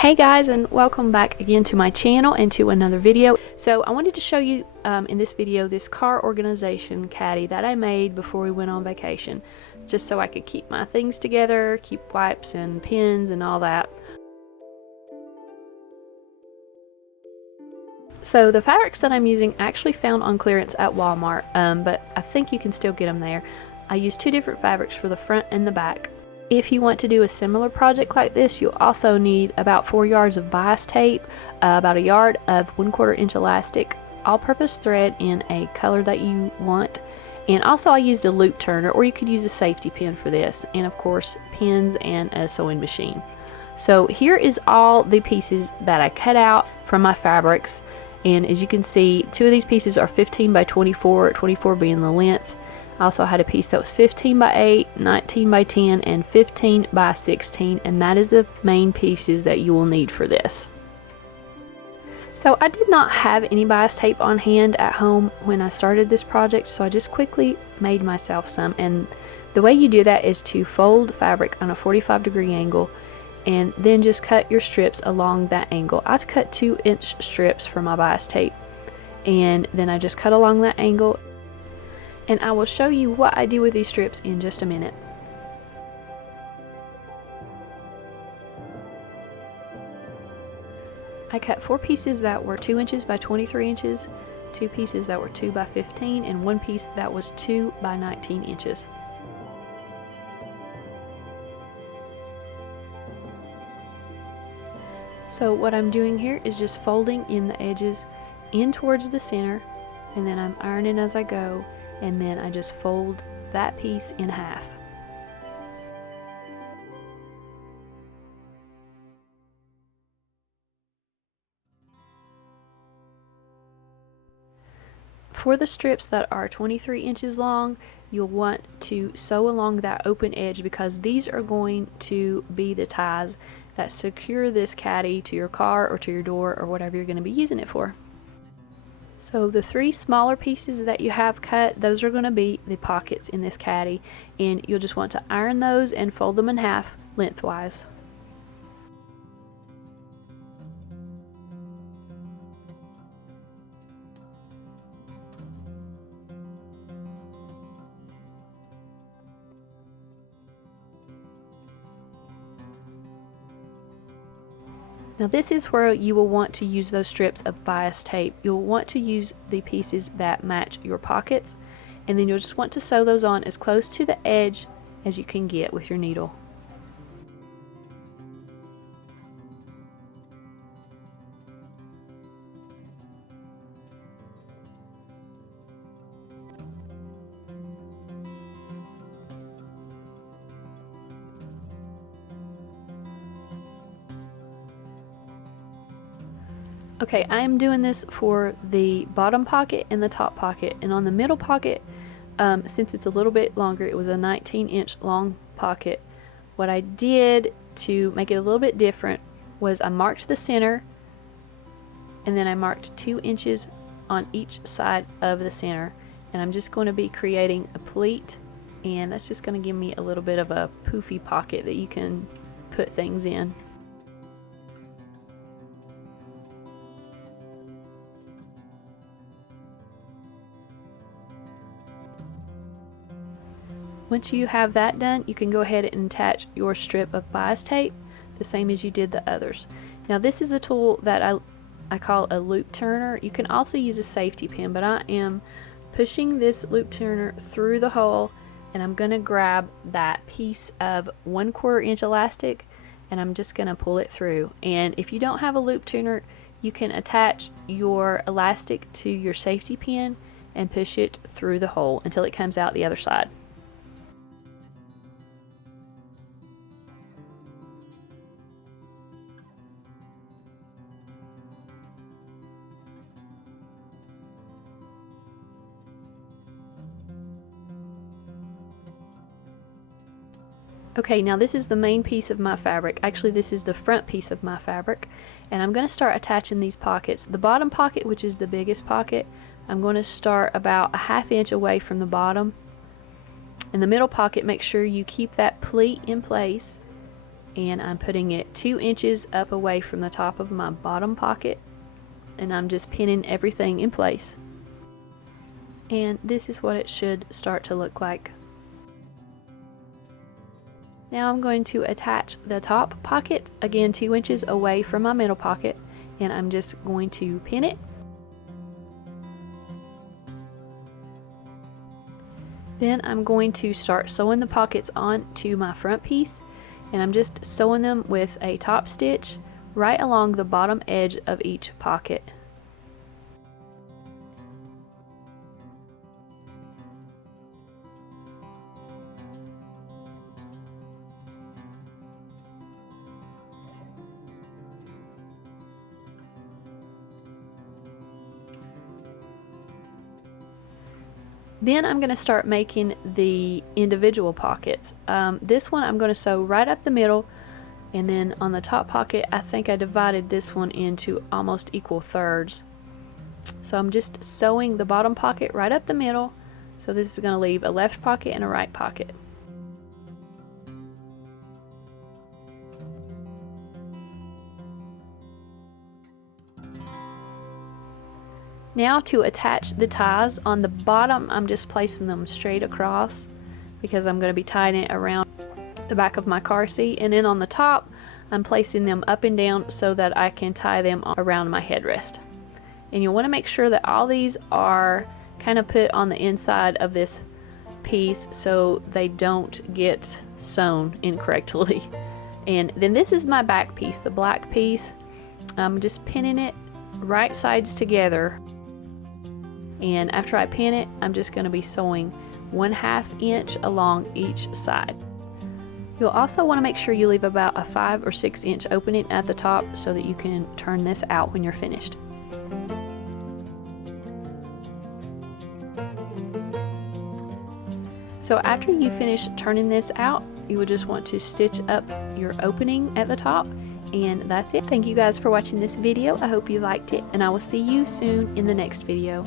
Hey guys, and welcome back again to my channel and to another video. So I wanted to show you in this video this car organization caddy that I made before we went on vacation, just so I could keep my things together, keep wipes and pens and all that. So the fabrics that I'm using actually found on clearance at Walmart, but I think you can still get them there. I used two different fabrics for the front and the back. If you want to do a similar project like this, you'll also need about 4 yards of bias tape, about a yard of 1/4 inch elastic, all-purpose thread in a color that you want, and also I used a loop turner, or you could use a safety pin for this, and of course pins and a sewing machine. So here is all the pieces that I cut out from my fabrics, and as you can see, two of these pieces are 15 by 24, 24 being the length. I also had a piece that was 15 by 8, 19 by 10, and 15 by 16, and that is the main pieces that you will need for this. So I did not have any bias tape on hand at home when I started this project, so I just quickly made myself some, and the way you do that is to fold fabric on a 45-degree angle and then just cut your strips along that angle. I cut 2-inch strips for my bias tape, and then I just cut along that angle. And I will show you what I do with these strips in just a minute. I cut 4 pieces that were 2 inches by 23 inches, 2 pieces that were 2 by 15, and 1 piece that was 2 by 19 inches. So what I'm doing here is just folding in the edges in towards the center, and then I'm ironing as I go, and then I just fold that piece in half. For the strips that are 23 inches long, you'll want to sew along that open edge, because these are going to be the ties that secure this caddy to your car or to your door or whatever you're going to be using it for. So the 3 smaller pieces that you have cut, those are going to be the pockets in this caddy, and you'll just want to iron those and fold them in half lengthwise. Now this is where you will want to use those strips of bias tape. You'll want to use the pieces that match your pockets, and then you'll just want to sew those on as close to the edge as you can get with your needle. Okay, I am doing this for the bottom pocket and the top pocket, and on the middle pocket, since it's a little bit longer, it was a 19-inch long pocket. What I did to make it a little bit different was I marked the center, and then I marked 2 inches on each side of the center, and I'm just going to be creating a pleat, and that's just going to give me a little bit of a poofy pocket that you can put things in. Once you have that done, you can go ahead and attach your strip of bias tape the same as you did the others. Now this is a tool that I call a loop turner. You can also use a safety pin, but I am pushing this loop turner through the hole, and I'm going to grab that piece of 1/4 inch elastic, and I'm just going to pull it through. And if you don't have a loop turner, you can attach your elastic to your safety pin and push it through the hole until it comes out the other side. Okay, now this is the main piece of my fabric. Actually, this is the front piece of my fabric, and I'm going to start attaching these pockets. The bottom pocket, which is the biggest pocket, I'm going to start about a 1/2 inch away from the bottom. In the middle pocket, make sure you keep that pleat in place, and I'm putting it 2 inches up away from the top of my bottom pocket, and I'm just pinning everything in place. And this is what it should start to look like. Now I'm going to attach the top pocket, again 2 inches away from my middle pocket, and I'm just going to pin it. Then I'm going to start sewing the pockets onto my front piece, and I'm just sewing them with a top stitch right along the bottom edge of each pocket. Then I'm going to start making the individual pockets. This one I'm going to sew right up the middle, and then on the top pocket I think I divided this one into almost equal thirds. So I'm just sewing the bottom pocket right up the middle, so this is going to leave a left pocket and a right pocket. Now to attach the ties, on the bottom I'm just placing them straight across because I'm going to be tying it around the back of my car seat, and then on the top I'm placing them up and down so that I can tie them around my headrest. And you'll want to make sure that all these are kind of put on the inside of this piece so they don't get sewn incorrectly. And then this is my back piece, the black piece. I'm just pinning it right sides together, and after I pin it I'm just going to be sewing 1/2 inch along each side. You'll also want to make sure you leave about a 5 or 6 inch opening at the top so that you can turn this out when you're finished. So after you finish turning this out, you would just want to stitch up your opening at the top, and that's it. Thank you guys for watching this video. I hope you liked it, and I will see you soon in the next video.